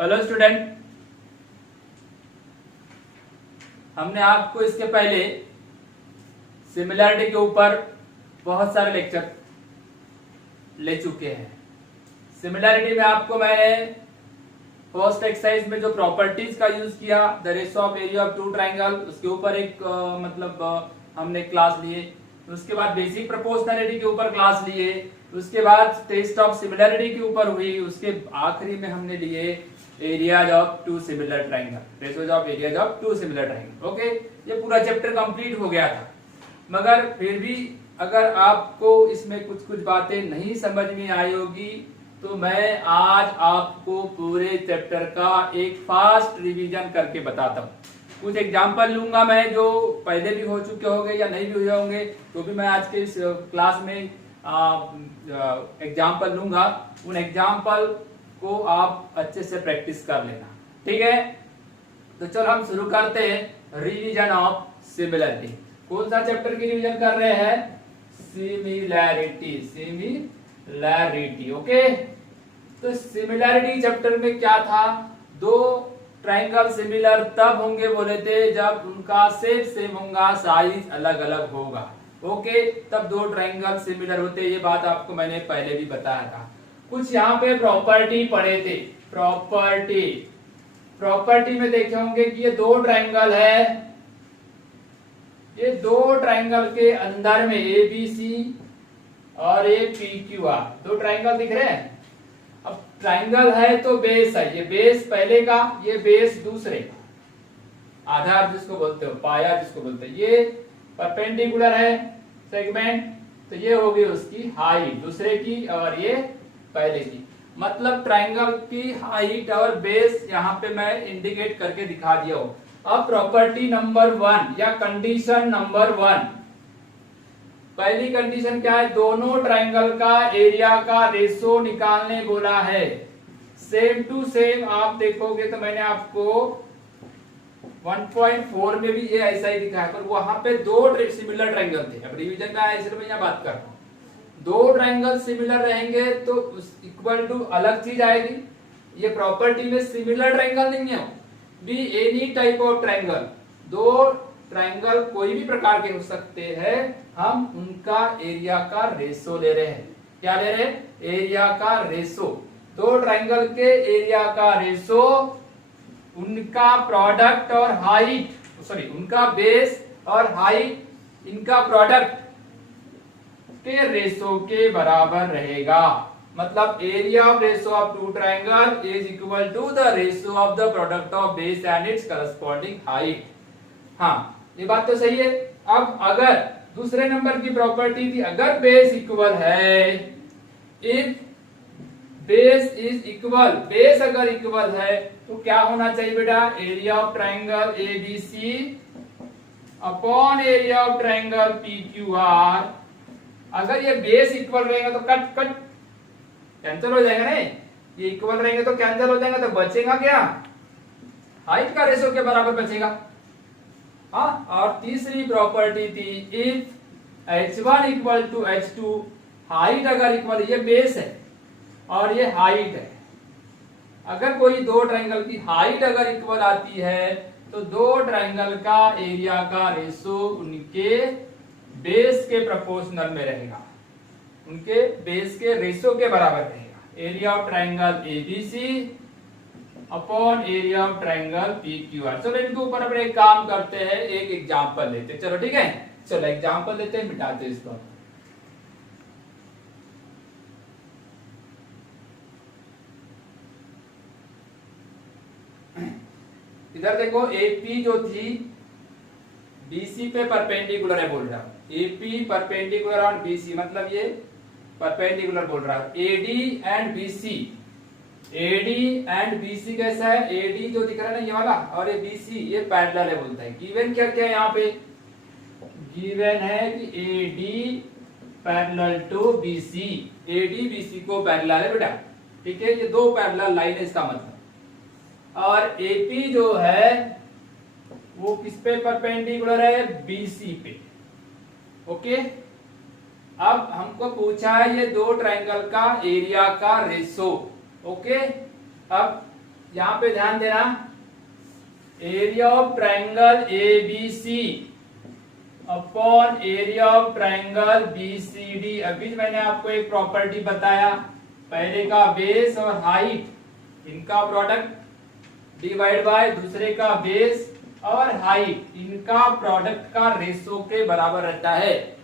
Hello student, हमने आपको इसके पहले सिमिलैरिटी के ऊपर बहुत सारे लेक्चर ले चुके हैं। सिमिलैरिटी में आपको मैंने फर्स्ट एक्सरसाइज में जो प्रॉपर्टीज का यूज किया, the ratio of area of two triangle, उसके ऊपर एक हमने क्लास लिए। उसके बाद बेसिक प्रोपोर्शनैलिटी के ऊपर क्लास लिए। उसके बाद टेस्ट ऑफ सिमिलैरिटी के ऊपर हुई। उसके आखिरी में हमने लिए areas of two similar triangle, ratios of areas of two similar triangle. Okay, ये पूरा चैप्टर कंप्लीट हो गया था, मगर फिर भी अगर आपको इसमें कुछ कुछ बातें नहीं समझ में आई होगी तो मैं आज आपको पूरे चैप्टर का एक फास्ट रिवीजन करके बताता हूँ। कुछ एग्जाम्पल लूंगा मैं जो पहले भी हो चुके होंगे या नहीं भी हुए होंगे, तो भी मैं आज के इस क्लास में एग्जाम्पल लूंगा। उन एग्जाम्पल को आप अच्छे से प्रैक्टिस कर लेना, ठीक है। तो चलो हम शुरू करते हैं रिवीजन ऑफ सिमिलैरिटी। कौन सा चैप्टर की रिवीजन कर रहे हैं? सिमिलैरिटी। ओके, तो सिमिलैरिटी चैप्टर में क्या था? दो ट्राइंगल सिमिलर तब होंगे बोले थे जब उनका शेप सेम होगा, साइज अलग अलग होगा। ओके, तब दो ट्राइंगल सिमिलर होते, ये बात आपको मैंने पहले भी बताया था। कुछ यहाँ पे प्रॉपर्टी पढ़े थे। प्रॉपर्टी में देखे होंगे कि ये दो ट्राइंगल है, ये दो ट्राइंगल के अंदर में ABC और ये PQR, दो ट्राइंगल दिख रहे हैं। अब ट्राइंगल है तो बेस है, ये बेस पहले का, ये बेस दूसरे का, आधार जिसको बोलते हो, पाया जिसको बोलते हैं। ये परपेंडिकुलर है सेगमेंट, तो ये होगी उसकी हाइट दूसरे की और ये पहले की। मतलब ट्राइंगल की हाइट और बेस यहाँ पे मैं इंडिकेट करके दिखा दिया हूं। अब प्रॉपर्टी नंबर 1 या कंडीशन नंबर 1, पहली कंडीशन क्या है? दोनों ट्राइंगल का एरिया का रेशो निकालने बोला है। सेम टू सेम आप देखोगे तो मैंने आपको 1.4 में भी ये ऐसा ही दिखा है, पर वहां पे दो सिमिलर ट्राइंगल थे। अब रिवीजन का है, इसलिए मैं यहाँ बात कर रहा हूँ। दो ट्राइंगल सिमिलर रहेंगे तो इक्वल टू अलग चीज आएगी। ये प्रॉपर्टी में सिमिलर ट्राइंगल नहीं है, be any type of triangle, दो ट्राइंगल कोई भी प्रकार के हो सकते हैं, हम उनका एरिया का रेशो ले रहे हैं। क्या ले रहे हैं? एरिया का रेशो। दो ट्राइंगल के एरिया का रेशो उनका प्रोडक्ट और हाइट, सॉरी उनका बेस और हाइट, इनका प्रोडक्ट के रेशो के बराबर रहेगा। मतलब area of ratio of two triangle is equal to the ratio of the product of base and its corresponding height. हाँ, ये बात तो सही है। अब अगर दूसरे नंबर की प्रॉपर्टी थी, अगर बेस इक्वल है, if base is equal, base अगर इक्वल है तो क्या होना चाहिए बेटा? Area of triangle ABC upon area of triangle PQR। अगर ये बेस इक्वल रहेगा तो कट कैंसिल हो जाएगा नहीं, ये इक्वल रहेंगे तो कैंसिल हो जाएगा, तो बचेगा क्या? हाइट का रेशो के बराबर बचेगा। हाँ, और तीसरी प्रॉपर्टी थी if H1 equal to H2, height अगर इक्वल, ये बेस है और ये हाइट है। अगर कोई दो ट्राइंगल की हाइट अगर इक्वल आती है तो दो ट्राइंगल का एरिया का रेशो उनके बेस के प्रोपोर्शनल में रहेगा, उनके बेस के रेशो के बराबर रहेगा। Area of triangle ABC upon area of triangle PQR। चलो इनके ऊपर अपने एक काम करते हैं, एक एग्जांपल लेते हैं। चलो ठीक है, चलो एग्जांपल लेते हैं, मिटाते हैं इसको। इधर देखो, AP जो थी BC पे परपेंडिकुलर है बोल रहा हूं। AP परपेंडिकुलर ऑन BC, मतलब ये परपेंडिकुलर बोल रहा है। AD एंड BC कैसा है? AD जो दिख रहा है ना ये वाला, और ये BC ये पैरेलल है बोलता है। गिवन क्या क्या है यहाँ पे? गिवन है कि AD parallel to BC, AD BC को पैरेलल है बेटा, ठीक है। ये दो पैरेलल लाइन है इसका मतलब। और AP जो है वो किस पे परपेंडिकुलर है? BC पे। ओके, अब हमको पूछा है ये दो ट्राइंगल का एरिया का रेशो। ओके, अब यहाँ पे ध्यान देना, area of triangle ABC upon area of triangle BCD. अभी मैंने आपको एक प्रॉपर्टी बताया, पहले का बेस और हाइट इनका प्रोडक्ट डिवाइड बाय दूसरे का बेस और हाइट इनका प्रोडक्ट का रेशो के बराबर रहता है।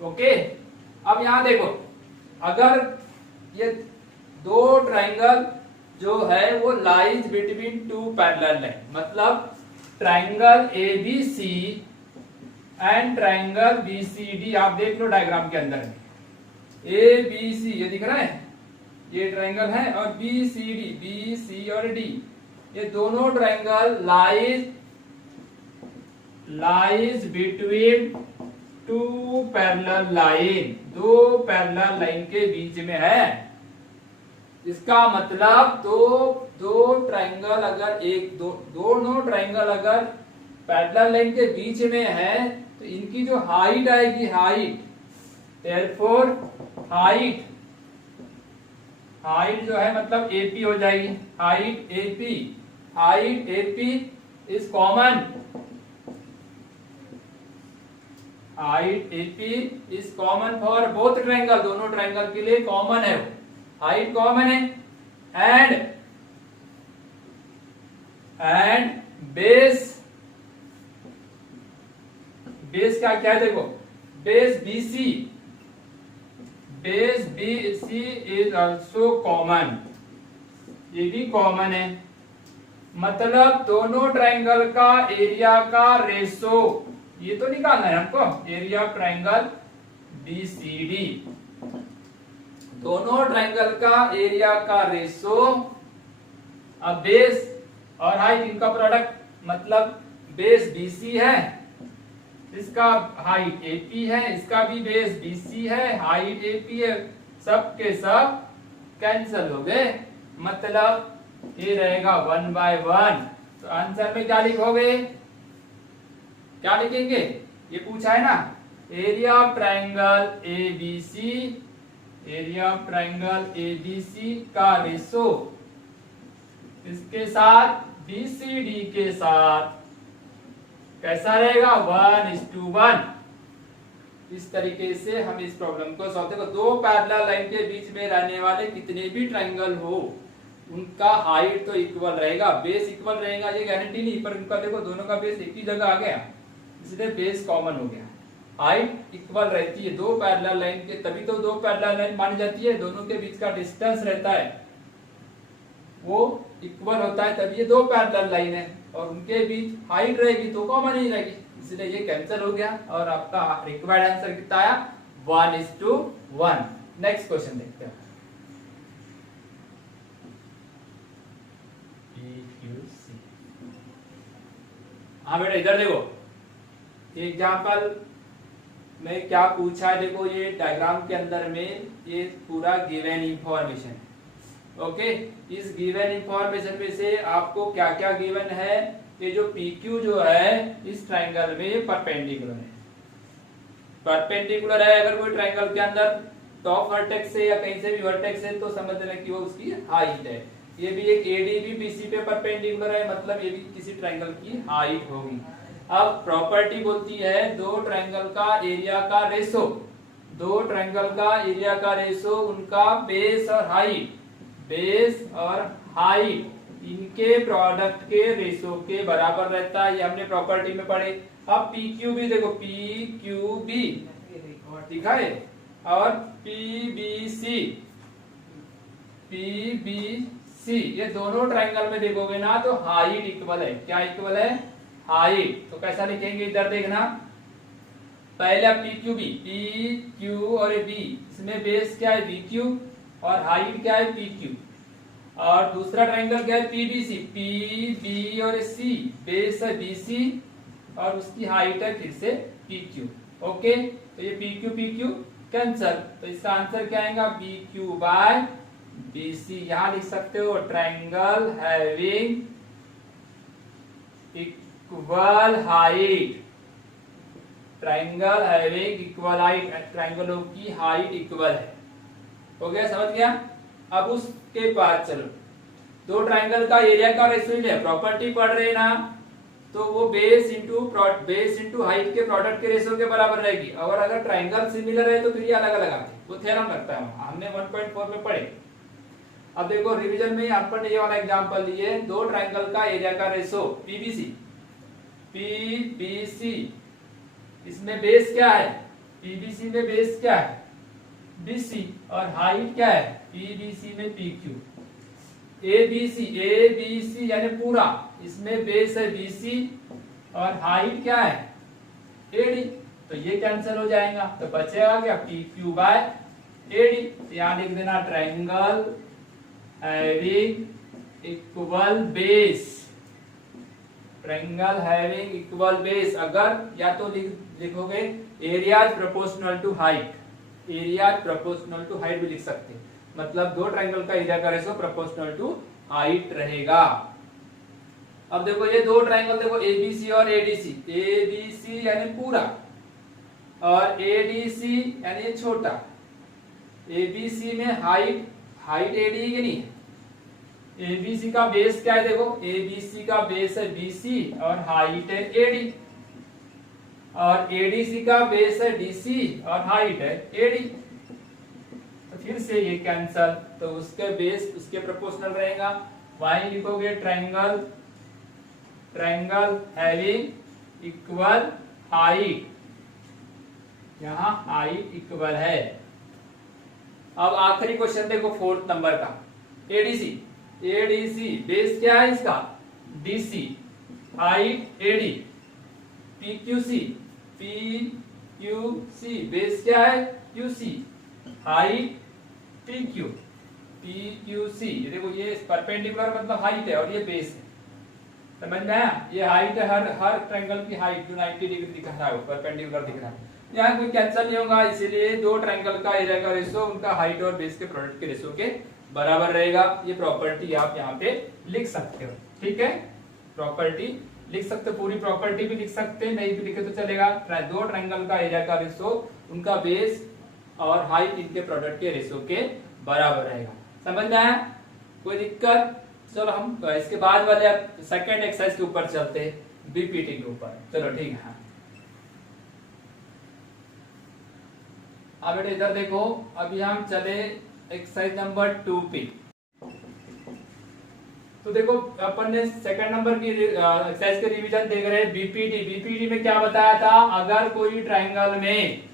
ओके, अब यहां देखो, अगर ये दो ट्रायंगल जो है वो lies between two parallel line, मतलब triangle ABC and triangle BCD, आप देख लो डायग्राम के अंदर में, ए बी सी ये दिख रहा है, ये ट्रायंगल है, और B C D, B C और डी, ये दोनों triangle lies between two parallel line, दो पैरेलल लाइन के बीच में है। इसका मतलब दो ट्रायंगल अगर दोनों ट्रायंगल अगर पैरेलल लाइन के बीच में है तो इनकी जो हाइट आएगी, हाइट, देयरफॉर हाइट जो है मतलब एपी हो जाएगी, height AP is common, height AP is common for both triangle, दोनों ट्रायंगल के लिए कॉमन है, हाइट कॉमन है, एंड बेस का क्या है देखो, base BC is also common, ये भी कॉमन है, मतलब दोनों ट्रायंगल का एरिया का रेशो ये तो निकालना है हमको, एरिया ऑफ ट्रायंगल BCD, दोनों ट्रायंगल का एरिया का रेशो, अब बेस और हाइट इनका प्रोडक्ट, मतलब बेस BC है, इसका हाइट AP है, इसका भी बेस BC है, हाइट AP है, सब के सब कैंसल हो गए, मतलब ये रहेगा 1/1। तो आंसर में क्या लिखोगे, क्या लिखेंगे, ये पूछा है ना, एरिया ऑफ ट्रायंगल ABC का रेशो इसके साथ BCD के साथ कैसा रहेगा, 1:1। इस तरीके से हम इस प्रॉब्लम को सॉल्व करेंगे। दो पैरेलल लाइन के बीच में रहने वाले कितने भी ट्रायंगल हो उनका हाइट तो इक्वल रहेगा, बेस इक्वल रहेगा ये गारंटी नहीं, पर उनका देखो दोनों का बेस एक ही जगह आ गया, इसलिए बेस कॉमन हो गया, हाइट इक्वल रहती है दो पैरेलल लाइन के, तभी तो दो पैरेलल लाइन मानी जाती है, दोनों के बीच का डिस्टेंस रहता है वो इक्वल होता है, तभी ये दो पैरेलल लाइन है, और उनके बीच हाइट रहेगी तो कॉमन ही रहेगी, इसलिए ये कैंसिल हो गया, और आपका रिक्वायर्ड आंसर कितना आया, 1:1। नेक्स्ट क्वेश्चन देखते हैं। हाँ बेटा इधर देखो, एग्जाम्पल में क्या पूछा है, देखो ये डायग्राम के अंदर में ये पूरा गिवन इंफॉर्मेशन है। ओके, इस गिवन इंफॉर्मेशन में से आपको क्या क्या गिवन है, ये जो PQ जो है इस ट्रायंगल में परपेंडिकुलर है, परपेंडिकुलर है, अगर कोई ट्रायंगल के अंदर टॉप वर्टेक्स से या कहीं से भी वर्टेक्स है तो समझ लेना कि वो उसकी हाइट है। ये भी एक AD भी BC पे परपेंडिकुलर है, मतलब ये भी किसी ट्रायंगल की हाइट होगी। अब प्रॉपर्टी बोलती है दो ट्रायंगल का एरिया का रेशो, दो ट्रायंगल का एरिया का रेशो उनका बेस और हाइट, बेस और हाइट इनके प्रोडक्ट के रेशो के बराबर रहता है, ये हमने प्रॉपर्टी में पढ़े। अब PQ भी देखो, PQB दिखा है, और PBC ये दोनों ट्रायंगल में देखोगे ना तो हाइट इक्वल है, क्या इक्वल है, हाइट। तो कैसा लिखेंगे इधर देखना, पहले PQB, PQ और B, इसमें बेस क्या है BQ और हाइट क्या है PQ, और दूसरा ट्रायंगल क्या है PBC, PB और C, बेस है BC और उसकी हाइट है फिर से PQ। ओके, तो ये PQ कैंसल, तो इसका आंसर क्या आएगा, BQ/BC। यहां लिख सकते हो triangle having equal height, triangle having equal height, ट्रायंगलों की हाइट इक्वल है। हो गया, समझ गया। अब उसके बाद चलो दो ट्राइंगल का एरिया का रेशियो है, प्रॉपर्टी पढ़ रहे ना, तो वो बेस इंटू हाइट के प्रोडक्ट के रेशियो के बराबर रहेगी। और अगर ट्राइंगल सिमिलर है तो फिर ये अलग अलग आते हैं, वो थ्योरम लगता है, हमने 1.4 में पढ़े। अब देखो रिवीजन में अपन ने ये वाला एग्जांपल लिए, दो ट्राइंगल का एरिया का रेशियो पीबीसी, इसमें बेस क्या है, पीबीसी में बेस क्या है बीसी, और हाइट क्या है पीबीसी में पीक्यू। एबीसी यानी पूरा, इसमें बेस है बीसी और हाइट क्या है एडी, तो ये कैंसिल हो जाएगा, तो बचेगा क्या पीक्यू बाय एडी। यहां लिख देना triangle having equal base, triangle having equal base. अगर या तो लिखोगे area proportional to height, area proportional to height भी लिख सकते हैं, मतलब दो ट्राइंगल का एरिया का रेशियो प्रोपोर्शनल टू हाइट रहेगा। अब देखो ये दो ट्राइंगल देखो एबीसी और एडीसी, एबीसी यानी पूरा और एडीसी यानी ये छोटा। एबीसी में हाइट एडी है कि नहीं, एबीसी का बेस क्या है, देखो एबीसी का बेस है बीसी और हाइट है एडी, और एडीसी का बेस है डीसी और हाइट है एडी। तो फिर से ये कैंसल, तो उसके बेस उसके प्रोपोर्शनल रहेगा। वहीं लिखोगे ट्राइंगल हैविंग इक्वल हाइट, यहां हाइट इक्वल है। अब आखिरी क्वेश्चन देखो 4th नंबर का, एडीसी बेस क्या है इसका DC, height AD, PQC base क्या है क्यूसी, हाइट पीक्यूसी। ये देखो ये परपेंडिकुलर मतलब हाइट है और ये बेस है, समझ में आया। ये हाइट है, हर ट्रायंगल की हाइट जो 90 डिग्री दिख रहा है वो परपेंडिकुलर दिख रहा है। यहाँ कोई कैंसिल नहीं होगा, इसीलिए दो ट्रायंगल का एरिया का रेशियो उनका हाइट और बेस के प्रोडक्ट के रेशियो के बराबर रहेगा। ये प्रॉपर्टी आप यहाँ पे लिख सकते हो, ठीक है, प्रॉपर्टी लिख सकते हो, पूरी प्रॉपर्टी भी लिख सकते हैं, नहीं भी लिखे तो चलेगा। दो ट्रायंगल का एरिया का रेशियो उनका बेस और हाइट इनके प्रोडक्ट के रेशियो के बराबर रहेगा। समझ में आया, कोई दिक्कत? चलो हम इसके बाद वाले सेकंड एक्सरसाइज के ऊपर चलते हैं, बीपीटी के ऊपर। चलो ठीक है, अब बेटे इधर देखो, अभी हम चले एक्सरसाइज नंबर 2 पे। तो देखो अपन ने सेकंड नंबर की एक्सरसाइज के रिवीजन देख रहे हैं। बीपीटी में क्या बताया था, अगर कोई ट्रायंगल में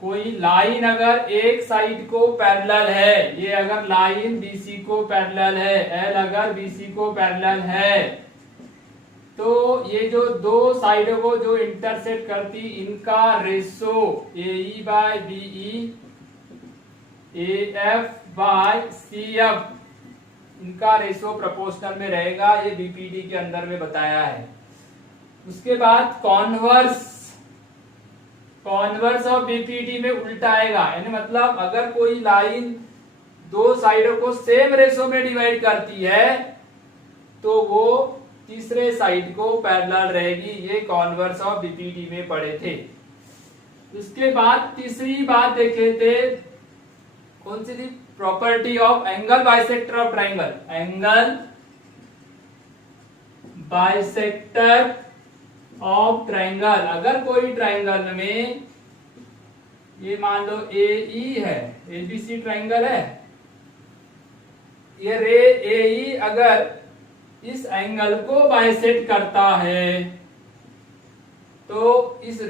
कोई लाइन अगर एक साइड को पैरेलल है, ये अगर लाइन बीसी को पैरेलल है, एल अगर बीसी को पैरेलल है, तो ये जो दो साइडों को जो इंटरसेक्ट करती इनका ratio AE by BE, AF by CF, इनका रेशो प्रोपोर्शनल में रहेगा। ये बीपीटी के अंदर में बताया है। उसके बाद कॉन्वर्स ऑफ बीपीटी में उल्टा आएगा, यानी मतलब अगर कोई लाइन दो साइडों को सेम रेशो में डिवाइड करती है तो वो तीसरे साइड को पैरेलल रहेगी। ये कॉन्वर्स ऑफ बीपीटी में पढ़े थे। उसके बाद तीसरी बात देखे थे, कौन सी थी, property of angle bisector of triangle. Angle bisector of triangle, अगर कोई ट्रायंगल में ये मान लो AE है, ABC ट्रायंगल है, ये रे AE अगर इस एंगल को बाइसेक्ट करता है, तो इस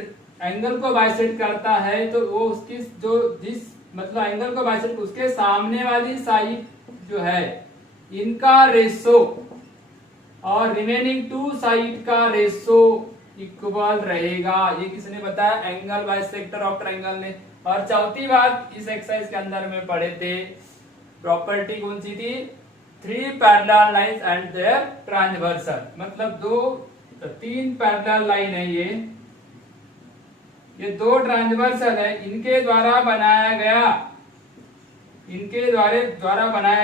एंगल को बाइसेक्ट करता है तो वो उसकी जो जिस मतलब एंगल को बाइसेक्ट, उसके सामने वाली साइड जो है इनका रेशो और रिमेनिंग टू साइड का रेशो इक्वल रहेगा। ये किसने बताया, एंगल बाइसेक्टर ऑफ ट्रायंगल ने। और चौथी बात इस एक्सरसाइज के अंदर में पढ़े थे, प्रॉपर्टी कौन सी थी, 3 parallel lines and their transversal, मतलब तीन पैरेलल लाइन है, ये दो ट्रांसवर्सल है, इनके द्वारा बनाया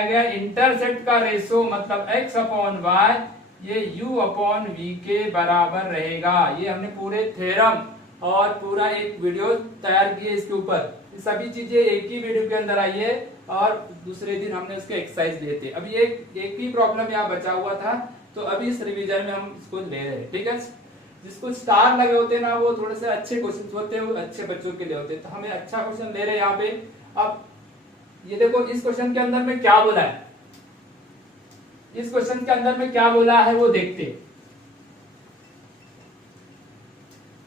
गया इंटरसेक्ट का रेशो मतलब x अपॉन वाई ये u अपॉन v के बराबर रहेगा। ये हमने पूरे थ्योरम और पूरा एक वीडियो तैयार किए इसके ऊपर। ये सभी चीजें एक ही वीडियो के अंदर आई है और दूसरे दिन हमने उसके एक्सरसाइज लिए थे। अभी एक ही प्रॉब्लम यहाँ बचा हुआ था, तो अभी इस रिवीजन में हम इसको ले रहे हैं। ठीक है, जिसको स्टार लगे होते हैं ना, वो थोड़े से अच्छे क्वेश्चन होते हैं, वो अच्छे बच्चों के लिए होते हैं, तो हमें अच्छा क्वेश्चन ले रहे हैं यहाँ पे। अब ये देखो इस क्वेश्चन के अंदर में क्या बोला है, इस क्वेश्चन के अंदर में क्या बोला है वो देखते हैं।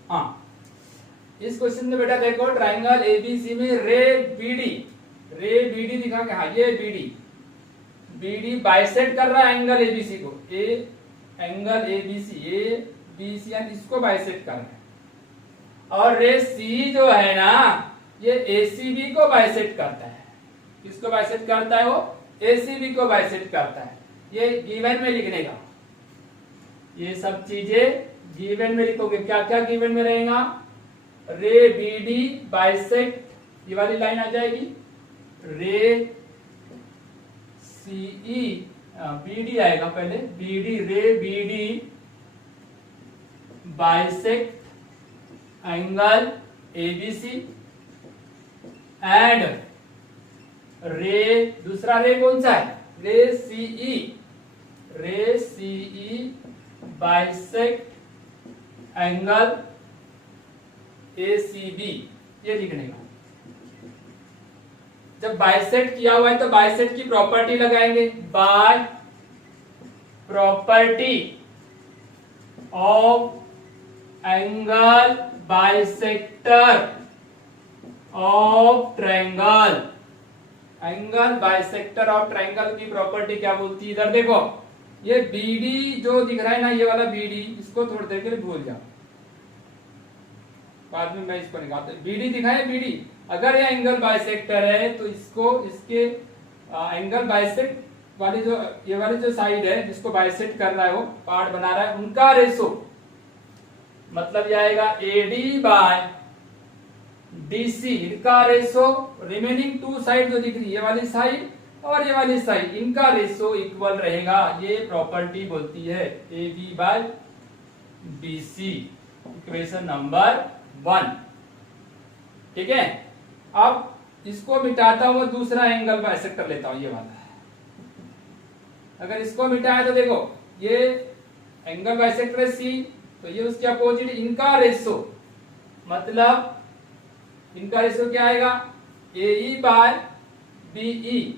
हाँ, इस क्वेश्चन में बेटा देखो ट्राइंगल एबीसी में रे बीडी दिखा के, हाँ ये बीडी बाइसेक्ट कर रहा है एंगल एबीसी को, एंगल एबीसी यानी इसको बाइसेक्ट कर रहा है। और रे सी जो है ना, ये एसीबी को बाइसेक्ट करता है। किसको बाइसेक्ट करता है? वो एसीबी को बाइसेक्ट करता है। ये गिवन में लिखने का, ये सब चीजें गिवन में लिखोगे। क्या क्या गिवन में रहेगा? रे बीडी बाइसेक्ट, ये वाली लाइन आ जाएगी, रे सीई बीडी आएगा पहले, BD ray BD bisect angle ABC and ray, दूसरा रे कौन सा है? रे सीई बाइसेक्ट एंगल एसीबी, ये लिखने का। जब बाइसेक्ट किया हुआ है तो बाइसेक्ट की प्रॉपर्टी लगाएंगे, by property of angle bisector of triangle. Angle bisector of triangle की प्रॉपर्टी क्या बोलती है? इधर देखो, ये बीडी जो दिख रहा है ना, ये वाला बीडी, इसको थोड़ी देर के लिए भूल जाओ, बाद में मैं इसको निकालता हूं। बीडी दिखाए, बीडी अगर ये एंगल बाइसेक्टर है तो इसको इसके एंगल बाइसेक्ट वाली जो ये वाली जो साइड है जिसको बाइसेक्ट कर रहा है, वो पार्ट बना रहा है, उनका रेशो मतलब ये आएगा एडी बाय डीसी, इनका रेशो रिमेनिंग टू साइड जो दिख रही है, ये वाली साइड और ये वाली साइड, इनका रेशो इक्वल रहेगा। ये प्रॉपर्टी बोलती है AB by BC, equation number 1। ठीक है, अब इसको मिटाता हूं, दूसरा एंगल बाइसेक्टर लेता हूं, ये वाला। अगर इसको मिटाया तो देखो ये एंगल बाइसेक्टर है C, तो ये उसके अपोजिट, इनका रेशो मतलब इनका रेशो क्या आएगा? AE by BE,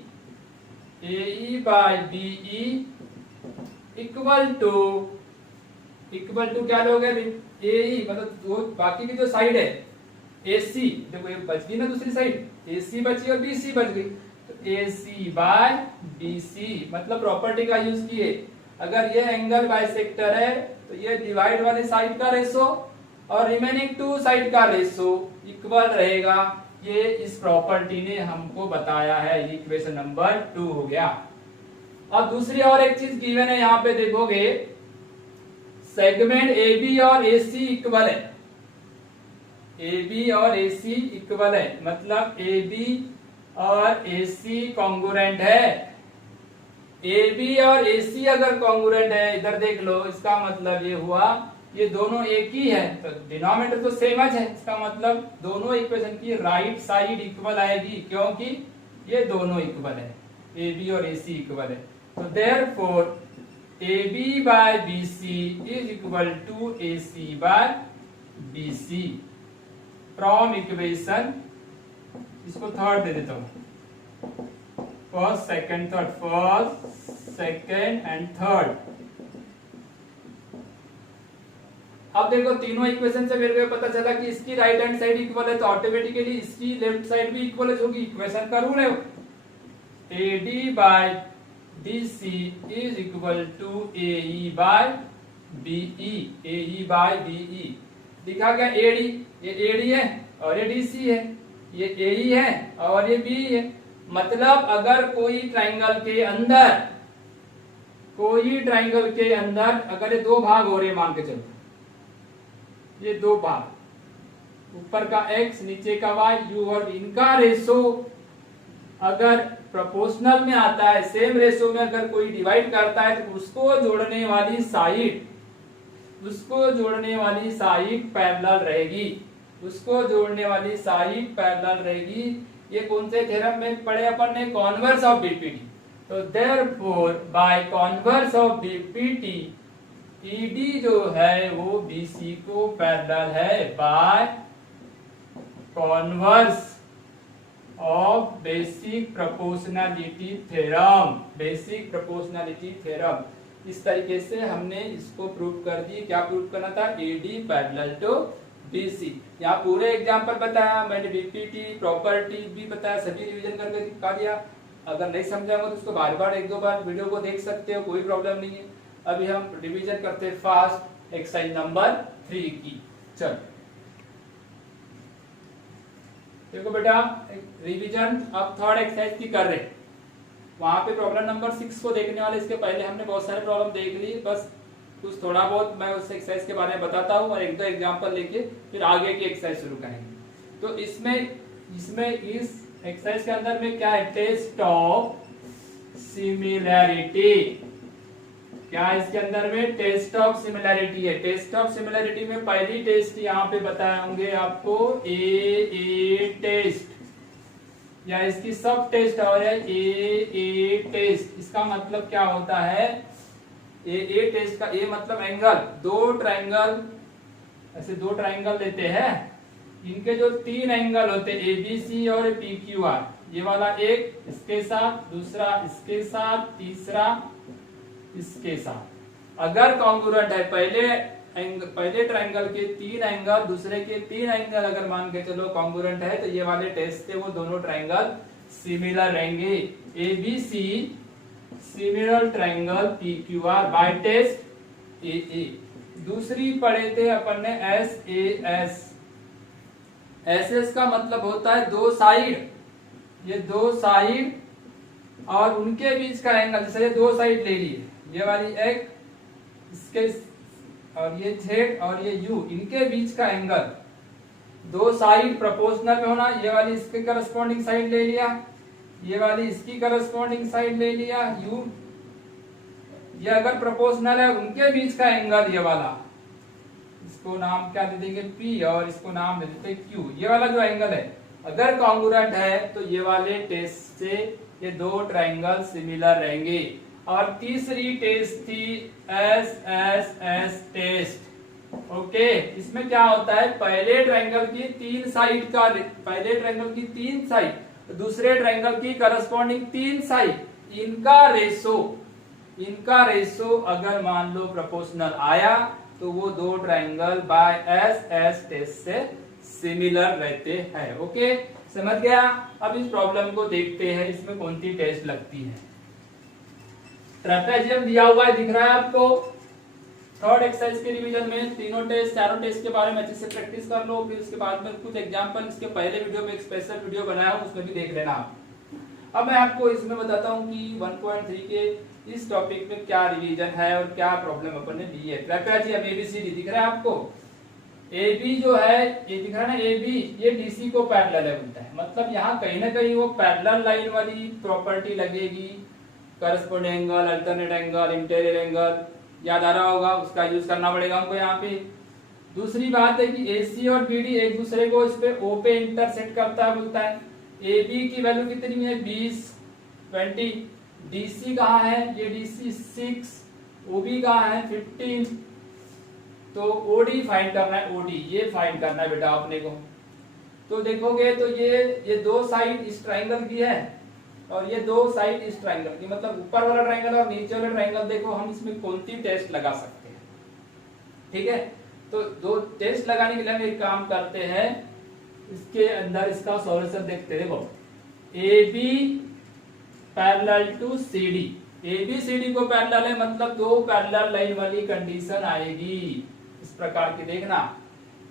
AE by BE equal to क्या लोगे? AE मतलब दो बाकी की जो साइड है AC, देखो ये बच गई ना दूसरी साइड, AC बची और BC बच गई, तो AC बाय BC मतलब प्रॉपर्टी का यूज किए। अगर ये एंगल बाइसेक्टर है तो ये डिवाइड वाली साइड का रेशो और रिमेनिंग टू साइड का रेशो इक्वल रहेगा। ये इस प्रॉपर्टी ने हमको बताया है, इक्वेशन नंबर 2 हो गया। अब दूसरी और एक चीज गिवन है, यहाँ पे देखोगे सेगमेंट AB और AC इक्वल है, AB और AC इक्वल है, मतलब AB और AC कॉन्ग्रुएंट है। AB और AC अगर कॉन्ग्रुएंट है, इधर देख लो, इसका मतलब ये हुआ ये दोनों एक ही है, तो डिनोमिनेटर तो सेम है, इसका मतलब दोनों इक्वेशन की राइट साइड इक्वल आएगी, क्योंकि ये दोनों इक्वल है, AB और AC इक्वल है। तो therefore AB by BC is equal to AC by BC from equation, इसको थर्ड दे देता हूं, first second third, first second and third. अब देखो तीनों इक्वेशन से मेरे को पता चला कि इसकी राइट हैंड साइड इक्वल है, तो ऑटोमेटिकली इसकी लेफ्ट साइड भी इक्वल होगी। इक्वेशन का रूल है AD by DC is equal to AE by BE, AE by BE लिखा गया। AD, ये AD है और ये DC है, ये AE है और ये BE है। मतलब अगर कोई ट्राइंगल के अंदर अगर ये दो भाग हो रहे, मान के चलो ये दो भाग, ऊपर का x नीचे का y, u और v, इनका रेशो अगर प्रोपोर्शनल में आता है, सेम रेशो में अगर कोई डिवाइड करता है, तो उसको जोड़ने वाली साइड पैरेलल रहेगी। उसको जोड़ने वाली साइड पैरेलल रहेगी। ये कौन से थ्योरम में पढ़े अपन ने? Converse of BPT. तो therefore by converse of BPT ED जो है वो बीसी को पैरेलल है by converse of basic proportionality theorem. Basic proportionality theorem, इस तरीके से हमने इसको प्रूव कर दी। क्या प्रूव करना था? AD parallel to BC. यहाँ पूरे एग्जाम्पल बताया मैंने, बीपीटी प्रॉपर्टी भी बताया, सभी रिवीजन करके दिखा दिया। अगर नहीं समझा तो उसको बार बार एक दो बार वीडियो को देख सकते हो, कोई प्रॉब्लम नहीं है। अभी हम रिवीजन करते हैं फास्ट एक्सरसाइज नंबर 3 की। चलो देखो बेटा, रिवीजन अब थर्ड एक्सरसाइज की कर रहे। वहां पे प्रॉब्लम नंबर 6 को देखने वाले, इसके पहले हमने बहुत सारे प्रॉब्लम देख ली। बस कुछ थोड़ा बहुत मैं उस एक्सरसाइज के बारे में बताता हूँ और एक दो एग्जांपल लेके फिर आगे की एक्सरसाइज शुरू करेंगे। तो इसमें इस एक्सरसाइज के अंदर में क्या है? Test of similarity. क्या इसके अंदर में? टेस्ट ऑफ सिमिलैरिटी है। टेस्ट ऑफ सिमिलैरिटी में पहली टेस्ट यहाँ पे बताए होंगे आपको ए टेस्ट, या इसकी सब टेस्ट और है ए टेस्ट। इसका मतलब क्या होता है? ए टेस्ट का ए मतलब एंगल। दो ट्रायंगल, ऐसे दो ट्रायंगल लेते हैं, इनके जो तीन एंगल होते हैं एबीसी और पीक्यूआर, ये वाला एक इसके साथ, दूसरा इसके साथ, तीसरा इसके साथ। अगर कॉन्ग्रुएंट है, पहले ट्रायंगल के तीन एंगल, दूसरे के तीन एंगल अगर मान के चलो कॉन्ग्रुएंट है, तो ये वाले टेस्ट से वो दोनों ट्रायंगल सिमिलर रहेंगे। ABC similar triangle PQR by test A. दूसरी पढ़े थे अपन ने एस एस का मतलब होता है दो साइड। ये दो साइड और उनके बीच का एंगल, जैसे ये दो साइड ले लिए, ये वाली एक इसके और ये जेड और ये यू, इनके बीच का एंगल, दो साइड प्रोपोर्शनल में होना। ये वाली इसके करस्पॉन्डिंग साइड ले लिया, ये वाली इसकी करस्पॉन्डिंग साइड ले लिया यू। ये अगर प्रोपोर्शनल है, उनके बीच का एंगल ये वाला, इसको नाम क्या दे देंगे? पी, और इसको नाम दे देते क्यू। ये वाला जो एंगल है अगर कॉन्ग्रुएंट है तो ये वाले टेस्ट से ये दो ट्रायंगल सिमिलर रहेंगे। और तीसरी टेस्ट थी एस टेस्ट। ओके, इसमें क्या होता है? पहले ट्रायंगल की तीन साइड का, पहले ट्रायंगल की तीन साइड, दूसरे ट्रायंगल की करस्पॉन्डिंग तीन साइड, इनका रेशो अगर मान लो प्रोपोर्शनल आया तो वो दो ट्रायंगल बाय एस टेस्ट से सिमिलर रहते हैं। ओके, समझ गया? अब इस प्रॉब्लम को देखते हैं, इसमें कौन सी टेस्ट लगती है। ट्रेपेजियम दिया हुआ है, दिख रहा है आपको। थर्ड एक्सरसाइज के रिवीजन में तीनों टेस्ट, चारों टेस्ट के बारे में अच्छे से प्रैक्टिस कर लो। फिर उसके बाद में कुछ एग्जांपल, इसके पहले वीडियो में एक स्पेशल वीडियो बनाया हूं, उसमें भी देख लेना आप। अब मैं आपको इसमें बताता हूं कि 1.3 के इस टॉपिक में क्या रिवीजन है और क्या प्रॉब्लम अपन ने ली है। ट्रेपेजियम एबीसीडी दिख रहा है आपको। AB जो है, ये दिख रहा है ना AB, ये DC को पैरेलल है बोलता है। मतलब यहाँ कहीं ना कहीं वो पैरेलल लाइन वाली प्रॉपर्टी लगेगी। Corresponding angle, alternate angle, interior angle याद आ रहा होगा, उसका यूज करना पड़ेगा हमको यहाँ पे। दूसरी बात है कि AC और BD एक दूसरे को इस पे O पे इंटरसेक्ट करता है बोलता है। AB की वैल्यू कितनी है? 20, 20। DC कहाँ है? ये DC 6, OB कहाँ है? 15। तो OD फाइंड करना है, OD ये फाइंड करना है बेटा अपने को। तो देखोगे तो ये दो साइड इस ट्रायंगल की है और ये दो साइड इस ट्रायंगल की, मतलब ऊपर वाला ट्रायंगल और नीचे वाला ट्रायंगल। देखो हम इसमें कौन सी टेस्ट लगा सकते हैं, ठीक है? तो दो टेस्ट लगाने के लिए हम एक काम करते हैं, इसके अंदर इसका सॉल्यूशन देखते हैं। देखो AB parallel to CD, AB CD को पैरेलल है, मतलब दो पैरेलल लाइन वाली कंडीशन आएगी इस प्रकार की, देखना।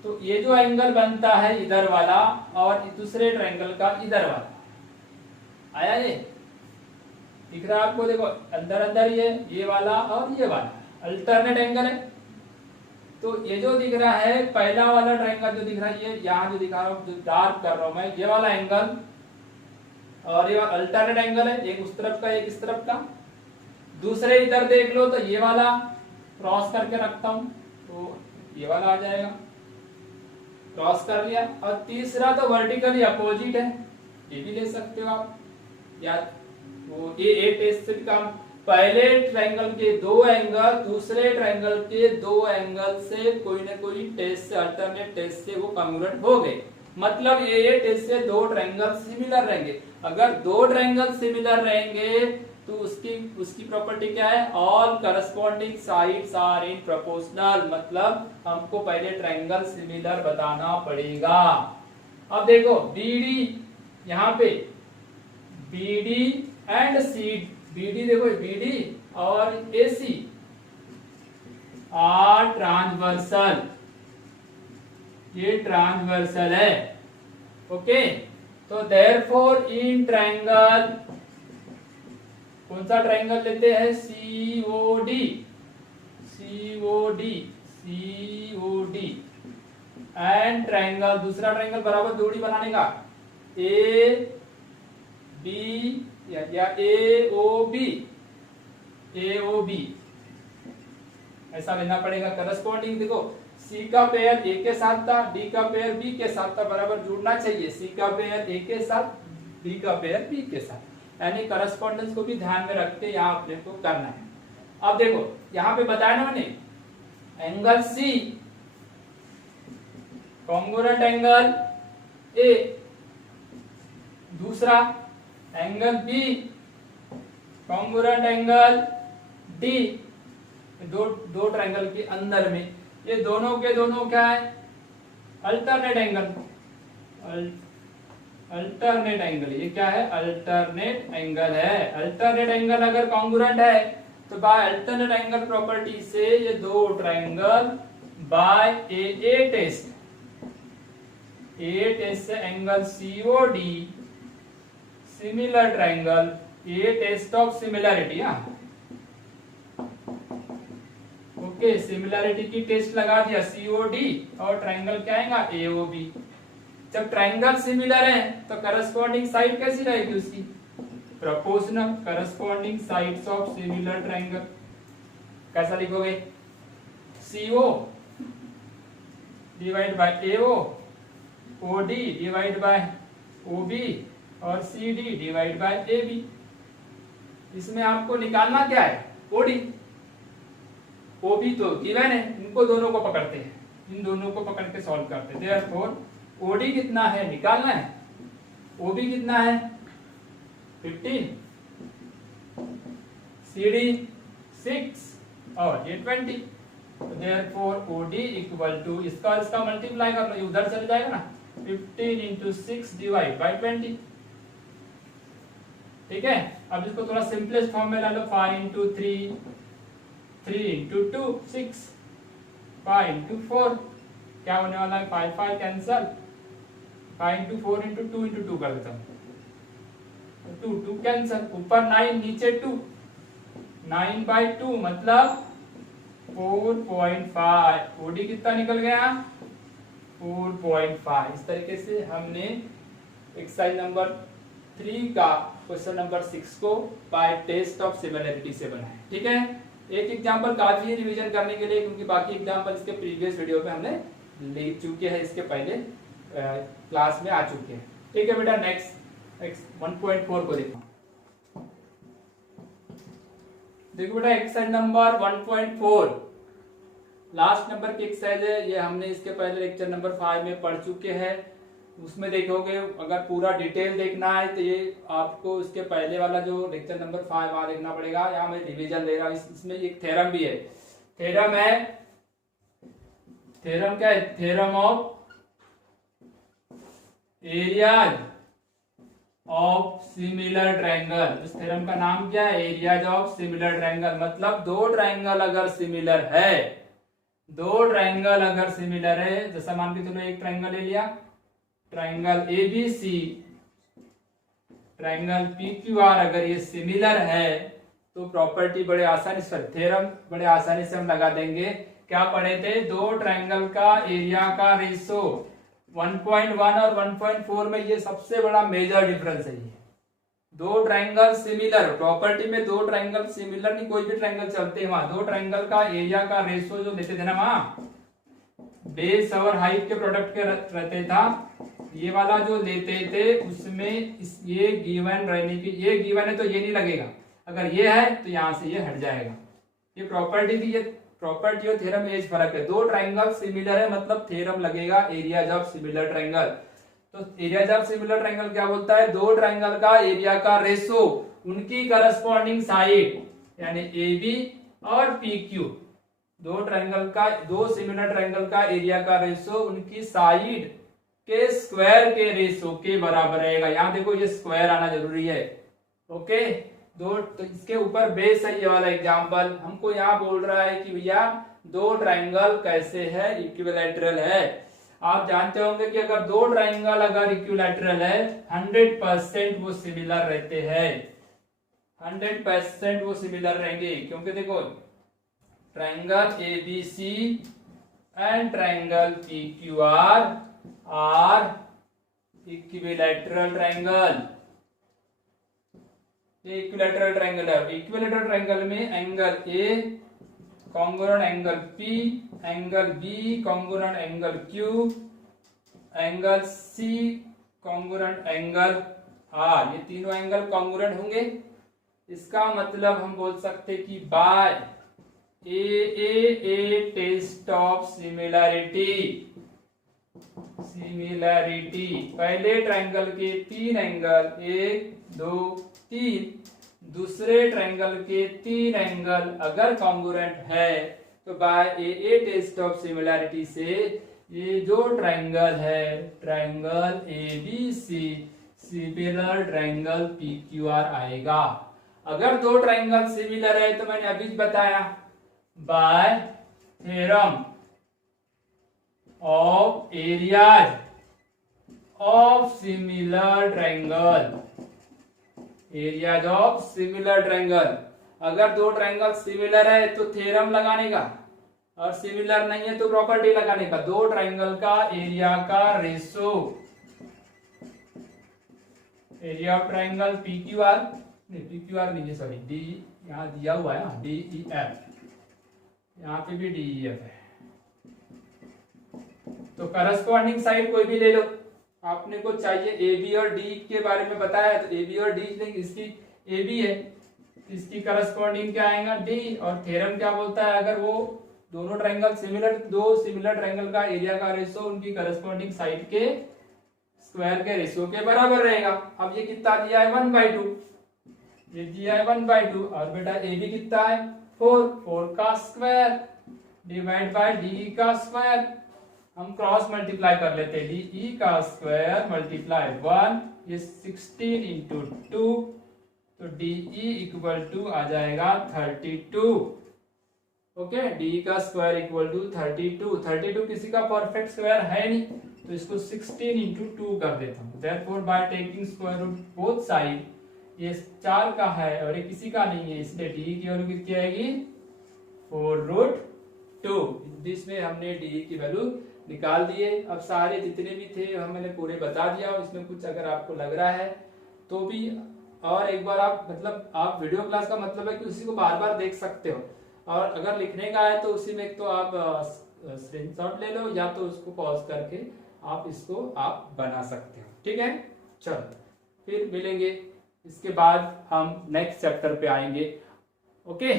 तो ये जो एंगल बनता है इधर वाला और दूसरे ट्रायंगल का इधर वाला आया, ये दिख रहा है आपको। देखो अंदर अंदर ये वाला और ये वाला अल्टरनेट एंगल है। तो ये जो दिख रहा है पहला वाला ट्रायंगल जो दिख रहा है, ये यहाँ जो दिखा रहा हूँ, जो डार्क कर रहा हूं मैं, ये वाला एंगल और ये अल्टरनेट एंगल है, एक उस तरफ का एक इस तरफ का। दूसरे इधर देख लो तो ये वाला क्रॉस करके रखता हूं तो ये वाला आ जाएगा। क्रॉस कर लिया। और तीसरा तो वर्टिकली अपोजिट है, ये भी ले सकते हो आप, या वो ए टेस्ट से भी काम, पहले ट्रायंगल के दो एंगल दूसरे ट्रायंगल के दो एंगल से कोई ना कोई टेस्ट से, अल्टरनेट टेस्ट से वो कॉन्ग्रुएंट हो गए, मतलब ए टेस्ट से दो ट्रायंगल सिमिलर रहेंगे। अगर दो ट्रायंगल सिमिलर रहेंगे तो उसकी प्रॉपर्टी क्या है, all corresponding sides are in proportional, मतलब हमको पहले ट्रायंगल सिमिलर बताना पड़ेगा। अब देखो बीडी, यहाँ पे बीडी एंड सी, बीडी देखो बीडी और एसी आर ट्रांसवर्सल, ये ट्रांसवर्सल है, ओके। तो देयरफॉर इन ट्रायंगल, कौन सा ट्रायंगल लेते हैं, COD, COD, COD and triangle, दूसरा ट्रायंगल बराबर दूरी बनाने का, ए बी या ए ओ बी, ए ओ बी ऐसा लेना पड़ेगा। करस्पॉन्डिंग देखो सी का पेयर ए के साथ था, डी का पेयर बी के साथ था, बराबर जुड़ना चाहिए, सी का पेयर ए के साथ, डी का पेयर बी के साथ, यानी करस्पॉन्डेंस को भी ध्यान में रख के यहाँ अपने को करना है। अब देखो यहाँ पे बताया ना मैंने, angle C congruent angle A, दूसरा angle B congruent angle D, दो ट्रायंगल के अंदर में, ये दोनों के दोनों क्या है, अल्टरनेट एंगल, अल्टरनेट एंगल, ये क्या है, अल्टरनेट एंगल है। अल्टरनेट एंगल अगर कॉन्ग्रुएंट है तो बाय अल्टरनेट एंगल प्रॉपर्टी से ये दो triangle by A test, A test से angle COD similar triangle, A test of similarity, okay, similarity की टेस्ट लगा दिया, सीओडी और ट्रायंगल क्या आएगा, एओबी। जब ट्रायंगल सिमिलर है तो करस्पॉन्डिंग साइड कैसी रहेगी उसकी, proportional, corresponding sides of similar triangle कैसा लिखोगे, CO divide by AO, OD divide by OB और सीडी डिवाइड बाय एबी। इसमें आपको निकालना क्या है, ओडी, ओबी तो गिवन है, इनको दोनों को पकड़ते हैं, इन दोनों को पकड़ के सॉल्व करते हैं। देयरफॉर ओडी कितना है निकालना है, ओबी कितना है 15, सीडी 6 और ये 20। देयरफॉर ओडी इक्वल टू, इसका मल्टीप्लाई कर लो, उधर चल जाएगा ना, 15 इंटू 6 डिवाइड बाई 20, ठीक है। अब इसको थोड़ा सिंपलेस्ट फॉर्म में ला लो, 5 इंटू 3, 3 इंटू 2 6, 5 इंटू 4 क्या होने वाला है, 5 5 कैंसल, 5 इंटू 4 इंटू 2 इंटू 2 कर देता हूँ, 2 2 कैंसल, ऊपर 9 नीचे 2, 9 बाई 2 मतलब 4.5, ओडी कितना निकल गया 4.5। इस तरीके से हमने एक्सरसाइज नंबर 3 का क्वेश्चन नंबर 6 को बाय टेस्ट ऑफ सिमिलैरिटी से बनाया, ठीक है। एक एग्जांपल काफी है रिवीजन करने के लिए, क्योंकि बाकी एग्जांपल इसके प्रीवियस वीडियो पे हमने ले चुके हैं, इसके पहले क्लास में आ चुके हैं, ठीक है बेटा। नेक्स्ट 1.4 को देखो, देखो बेटा एक्सरसाइज नंबर 1.4 लास्ट नंबर की एक्सरसाइज है, ये हमने इसके पहले लेक्चर नंबर 5 में पढ़ चुके हैं। उसमें देखोगे, अगर पूरा डिटेल देखना है तो ये आपको इसके पहले वाला जो लेक्चर नंबर 5 वहां देखना पड़ेगा। यहाँ मैं रिवीजन ले रहा हूँ, इसमें एक थ्योरम भी है, थ्योरम है, थ्योरम क्या है, theorem of areas of similar triangle. इस थ्योरम का नाम क्या है, एरियाज ऑफ सिमिलर ट्रायंगल। मतलब दो ट्रायंगल अगर सिमिलर है, दो ट्रायंगल अगर सिमिलर है, जैसा मान के चलो एक ट्रायंगल ले लिया, ट्रायंगल एबीसी, ट्रायंगल पीक्यूआर, अगर ये सिमिलर है तो प्रॉपर्टी बड़े आसानी से, थ्योरम बड़े आसानी से हम लगा देंगे। क्या पढ़े थे, दो ट्रायंगल का एरिया का रेशो 1.1 और 1.4 में ये सबसे बड़ा मेजर डिफरेंस है। ये दो ट्रायंगल सिमिलर, प्रॉपर्टी में दो ट्रायंगल सिमिलर नहीं, कोई भी ट्रायंगल चलते हैं वहां, दो ट्रायंगल का एरिया का रेशो जो लेते थे ना वहां, बेस और हाइट के प्रोडक्ट के रहते था, ये वाला जो लेते थे उसमें ये गिवन रहने की, ये गिवन है तो ये नहीं लगेगा, अगर ये है तो यहाँ से ये हट जाएगा। ये प्रॉपर्टी थी, ये प्रॉपर्टी और थ्योरम में एज फर्क है। दो ट्राइंगल सिमिलर है मतलब थ्योरम लगेगा एरियाज ऑफ सिमिलर ट्राइंगल। तो एरियाज ऑफ सिमिलर ट्राइंगल क्या बोलता है, दो ट्राइंगल का एरिया का रेशो उनकी करस्पॉन्डिंग साइड यानी ए बी और पी क्यू, दो सिमिलर ट्राइंगल का एरिया का रेशो उनकी साइड के स्क्वायर के रेशो के बराबर रहेगा। यहां देखो ये स्क्वायर आना जरूरी है। ओके, तो इसके ऊपर बेस है ये वाला एग्जांपल। हमको यहाँ बोल रहा है कि भैया दो ट्राइंगल कैसे है, इक्विलैटरल है। आप जानते होंगे कि अगर दो ट्राइंगल अगर इक्विलैटरल है 100% वो सिमिलर रहते हैं, 100% वो सिमिलर रहेंगे। क्योंकि देखो triangle ABC and triangle PQR are equilateral triangle. ये इक्विलैटरल ट्राइंगल है। इक्विलैटरल ट्राइंगल में angle A congruent angle P, angle B congruent angle Q, angle C congruent angle R, ये तीनों एंगल कॉन्ग्रुएंट होंगे। इसका मतलब हम बोल सकते कि by A test of similarity. पहले ट्राइंगल के तीन एंगल 1 2 3, दूसरे ट्राइंगल के तीन एंगल अगर कॉन्ग्रुएंट है तो by A test of similarity से ये जो ट्राइंगल है triangle ABC similar triangle PQR आएगा। अगर दो ट्राइंगल सिमिलर है तो मैंने अभी बताया bye theorem of areas of similar triangle, areas of similar triangle. अगर दो ट्राइंगल सिमिलर है तो थ्योरम लगाने का, और सिमिलर नहीं है तो प्रॉपर्टी लगाने का। दो ट्राइंगल का एरिया का ratio, area of triangle PQR नहीं है, सॉरी डी यहाँ दिया हुआ है ना, DEF, यहाँ पे भी DEF है। तो करस्पॉन्डिंग साइड कोई भी ले लो, आपने को चाहिए AB और D के बारे में बताया तो AB और D लेंगे। इसकी AB है, इसकी करस्पॉन्डिंग क्या आएगा D। और थ्योरम क्या बोलता है, अगर वो दोनों ट्राइंगल सिमिलर, दो सिमिलर ट्राइंगल का एरिया का रेशो उनकी करस्पॉन्डिंग साइड के स्क्वायर के रेशो के बराबर रहेगा। अब ये कितना दिया है 1/2, ये दिया है 1/2, और बेटा AB कितना है 4 का स्क्वायर डिवाइड बाय DE का स्क्वायर। हम क्रॉस मल्टीप्लाई कर लेते हैं, DE का स्क्वायर मल्टीप्लाई 1, ये 16 इंटू 2, तो DE इक्वल टू आ जाएगा 32। ओके, DE का स्क्वायर इक्वल टू 32 किसी का परफेक्ट स्क्वायर है नहीं, तो इसको 16 इंटू 2 कर देता हूँ। Therefore by taking square root both side, ये 4 का है और ये किसी का नहीं है, इसलिए DE की वैल्यू कितनी आएगी 4√2। इसमें हमने DE की वैल्यू निकाल दिए। अब सारे जितने भी थे मैंने पूरे बता दिया, इसमें कुछ अगर आपको लग रहा है तो भी और एक बार आप, मतलब आप वीडियो क्लास का मतलब है कि उसी को बार बार देख सकते हो, और अगर लिखने का है तो उसी में एक तो आप स्क्रीनशॉट ले लो या तो उसको पॉज करके आप इसको आप बना सकते हो। ठीक है, चलो फिर मिलेंगे, इसके बाद हम नेक्स्ट चैप्टर पे आएंगे। ओके।